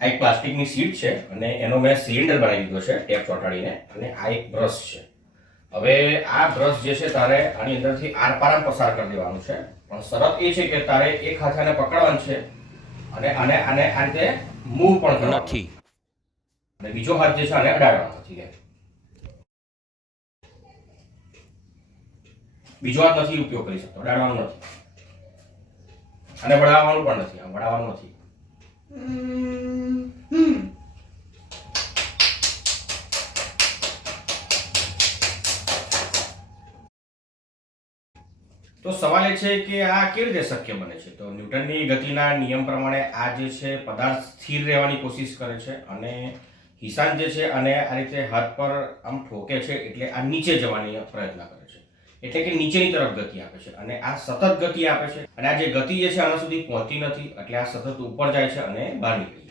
આ એક પ્લાસ્ટિકની શીટ છે અને એનો મેં સિલિન્ડર બનાવી દીધો છે ટેપ ચોંટાડીને, અને આ એક બ્રશ છે. હવે આ બ્રશ જે છે તારે આની અંદરથી આરપાર પસાર કરી દેવાનું છે, પણ શરત એ છે કે તારે એક હાથે આને પકડવાનું છે અને આને આ રીતે મૂવ પણ કરવાનું નથી, અને બીજો હાથ જે છે આને અડાડવાનો નથી. બીજો હાથ નથી ઉપયોગ કરી શકતો, અડાડવાનો નથી, અને વળાવવાનું પણ નથી. આમ વળાવવાનું નથી. તો સવાલ એ છે કે આ કેવી રીતે શક્ય બને છે? તો ન્યૂટનની ગતિના નિયમ પ્રમાણે આ જે છે પદાર્થ સ્થિર રહેવાની કોશિશ કરે છે, અને ઈશાન જે છે અને આ રીતે હાથ પર આમ ઠોકે છે એટલે આ નીચે જવાની પ્રયત્ન કરે છે, એટલે કે નીચેની તરફ ગતિ આપે છે, અને આ સતત ગતિ આપે છે. અને આ જે ગતિ જે છે આના સુધી પહોંચતી નથી, એટલે આ સતત ઉપર જાય છે અને બહાર નીકળી જાય.